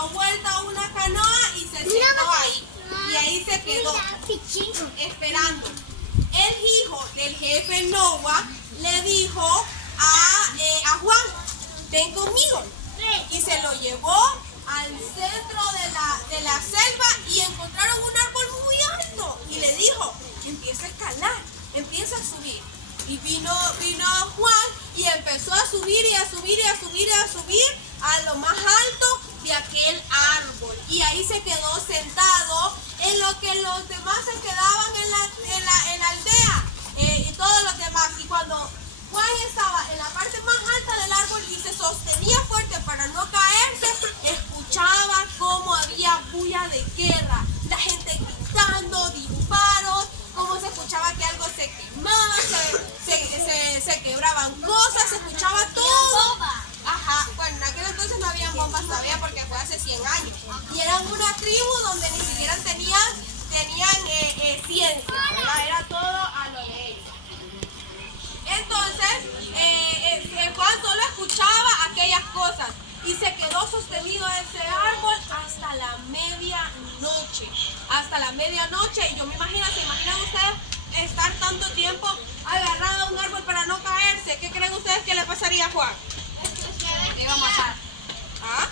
dio vuelta a una canoa y se sentó ahí. Y ahí se quedó, esperando. El hijo del jefe Noah le dijo a Juan, ven conmigo. Y se lo llevó al centro de la selva y encontraron un árbol muy alto. Y le dijo, empieza a escalar, empieza a subir. Y vino Juan y empezó a subir y a subir y a subir y a subir a lo más alto de aquel árbol. Y ahí se quedó sentado en lo que los demás se quedaban en la aldea y todos los demás. Y cuando Juan estaba en la parte más alta del árbol y se sostenía fuerte para no caerse, escuchaba cómo había bulla de guerra, la gente gritando, disparos, cómo se escuchaba que algo se quemaba, se quebraban cosas, se escuchaba todo. Ajá, bueno, en aquel entonces no habían bombas todavía porque fue hace 100 años. Y eran una tribu donde ni siquiera tenían ciencia, ¿verdad? Era todo a lo de ellos. Entonces, Juan solo escuchaba aquellas cosas y se quedó sostenido en ese árbol hasta la medianoche. Hasta la medianoche. Y yo me imagino, ¿se imaginan ustedes estar tanto tiempo agarrado a un árbol para no caerse? ¿Qué creen ustedes que le pasaría a Juan? Le iba a matar. ¿Ah?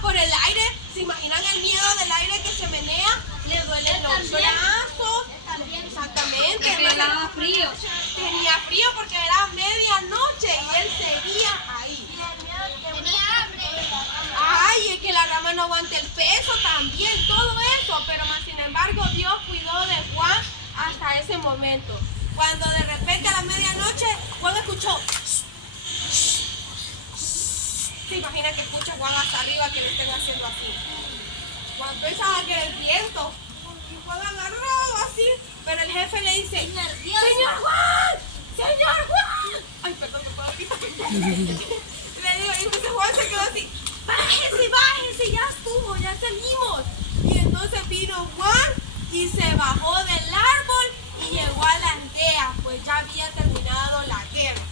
Por el aire. ¿Se imaginan el miedo del aire que se menea? Le duelen los brazos. Exactamente. Tenía frío. Tenía frío porque era medianoche y él seguía ahí. Tenía hambre. Ay, es que la rama no aguanta el peso también, todo eso. Pero más sin embargo, Dios cuidó de Juan hasta ese momento. Cuando de repente a la medianoche, Juan escuchó. ¿Se imagina que escucha Juan hasta arriba que le estén haciendo así? Juan pensaba que era el viento. Y Juan agarrado así. Pero el jefe le dice, ¡Señor Juan! ¡Señor Juan! Ay, perdón, me puedo gritar. Le digo, y entonces Juan se quedó así, ¡bájese, bájese! ¡Ya estuvo, ya salimos! Y entonces vino Juan y se bajó del árbol y llegó a la aldea, pues ya había terminado la guerra.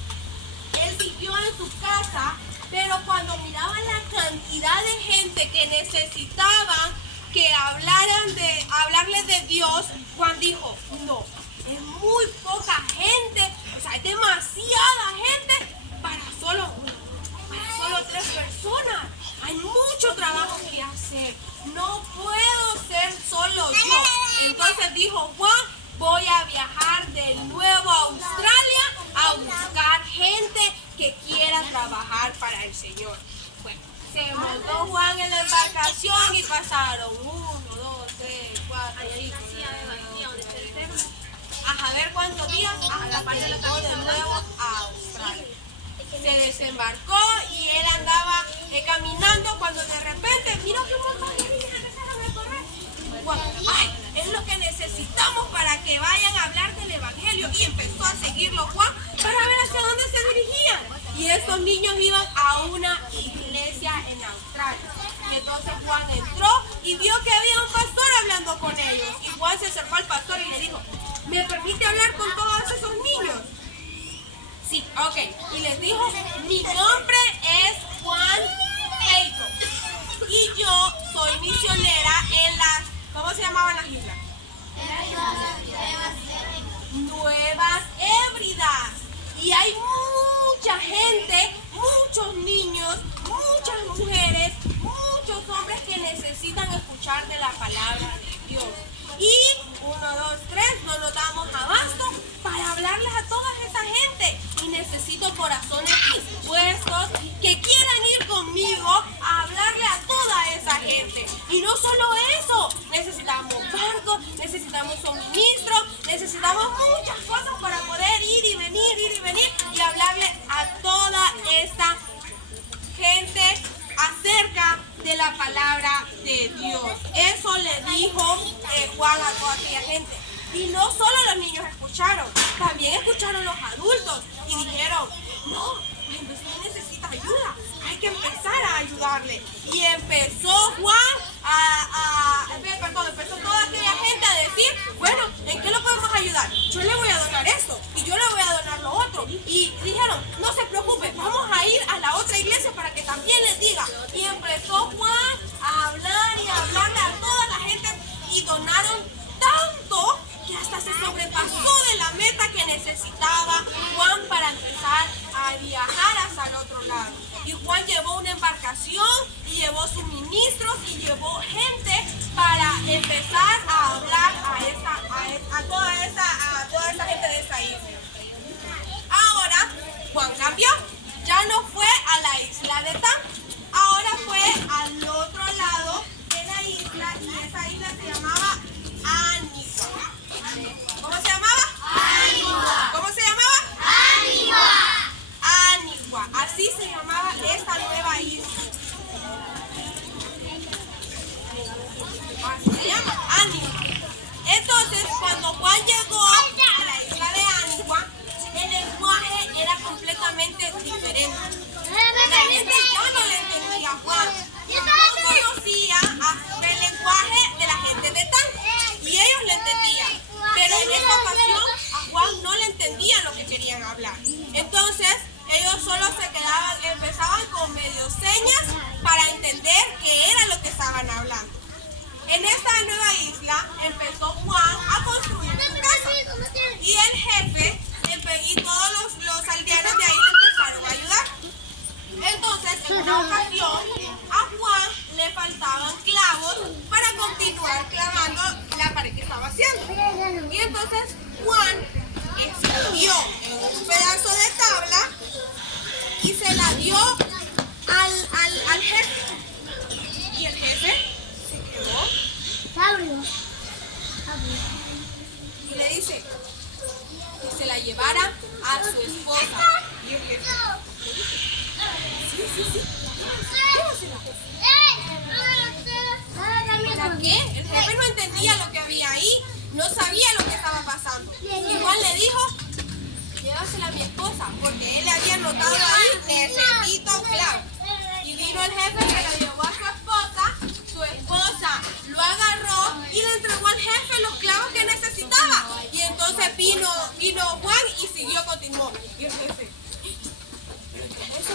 Él siguió en su casa, pero cuando miraba la cantidad de gente que necesitaban que hablarles de Dios, Juan dijo, no, es muy poca gente, o sea, es demasiada gente para solo 3 personas. Hay mucho trabajo que hacer, no puedo ser solo yo. Entonces dijo Juan, voy a viajar de nuevo a Australia a buscar gente que quiera trabajar para el Señor. Bueno, se montó Juan en la embarcación y pasaron 1, 2, 3, 4, 5, 6, a ver cuántos días, hasta que llegó de nuevo a Australia. Se desembarcó y él andaba caminando cuando de repente miró que un montón de niños empezaron a correr. Ay, es lo que necesitamos para que vayan a hablar del Evangelio. Y empezó a seguirlo Juan para ver hacia dónde se dirigían. Y estos niños iban a una iglesia en Australia. Y entonces Juan entró y vio que había un pastor hablando con ellos. Y Juan se acercó al pastor y le dijo, ¿me permite hablar con todos esos niños? Sí, ok. Y les dijo, mi nombre es Juan Peito. Y yo soy misionera en las, ¿cómo se llamaban las islas? Nuevas Hébridas. Y hay mucha gente, muchos niños, muchas mujeres, muchos hombres que necesitan escuchar de la palabra de Dios. Y 1, 2, 3, no nos damos abasto para hablarles a toda esa gente. Y necesito corazones dispuestos que quieran ir conmigo a hablarle a toda esa gente. Y no solo eso, necesitamos barcos, necesitamos suministros, necesitamos muchas cosas para poder ir y venir y hablarle a toda esta gente acerca de la palabra de Dios. Eso le dijo Juan a toda aquella gente. Y no solo los niños escucharon, también escucharon los adultos y dijeron, no, usted necesita ayuda, hay que empezar a ayudarle. Y empezó Juan empezó toda aquella gente a decir, bueno, ¿en qué lo podemos ayudar? Yo le voy a donar esto y yo le voy a donar lo otro. Y dijeron, no se preocupe, vamos a ir a la otra cambió. Ya no fue a la isla de Tan, ahora fue al otro lado de la isla y esa isla se llamaba Anigua. ¿Cómo se llamaba? Anigua. ¿Cómo se llamaba? Anigua. Anigua. Así se llamaba esta nueva isla. Así se llama, Anigua. Entonces, cuando Juan llegó a la isla de Anigua, el lenguaje era completamente diferente. La gente ya no le entendía a Juan. No conocía el lenguaje de la gente de Tan y ellos le entendían. Pero en esta ocasión a Juan no le entendían lo que querían hablar. Entonces ellos solo se quedaban, empezaban con medio señas para entender qué era lo que estaban hablando. En esta nueva isla empezó Juan a construir su casa y el jefe y todos los aldeanos de ahí le empezaron a ayudar. Entonces, en una ocasión, a Juan le faltaban clavos para continuar clavando la pared que estaba haciendo. Y entonces Juan escribió en un pedazo de tabla y se la dio al jefe. Y el jefe se quedó y le dice que se la llevara a su esposa. Y el jefe sí. ¿Para qué? El jefe no entendía lo que había ahí, no sabía lo que estaba pasando. Y Juan le dijo, llévasela a mi esposa, porque él le había notado ahí, necesito clavo. Y vino el jefe, se la llevó a su esposa lo agarró y le entregó al jefe los clavos que necesitaba. Y entonces vino Juan y continuó. Y el jefe, ¿eso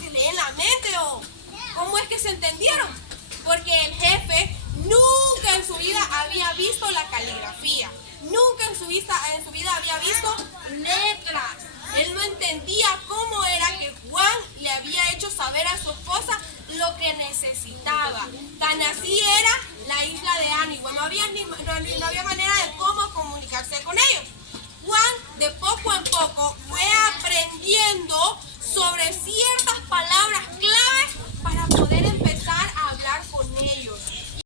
se lee en la mente o cómo es que se entendieron? Porque el jefe nunca en su vida había visto la caligrafía, nunca en su vida había visto letras. Él no entendía cómo era que Juan le había hecho saber a su esposa lo que necesitaba. Tan así era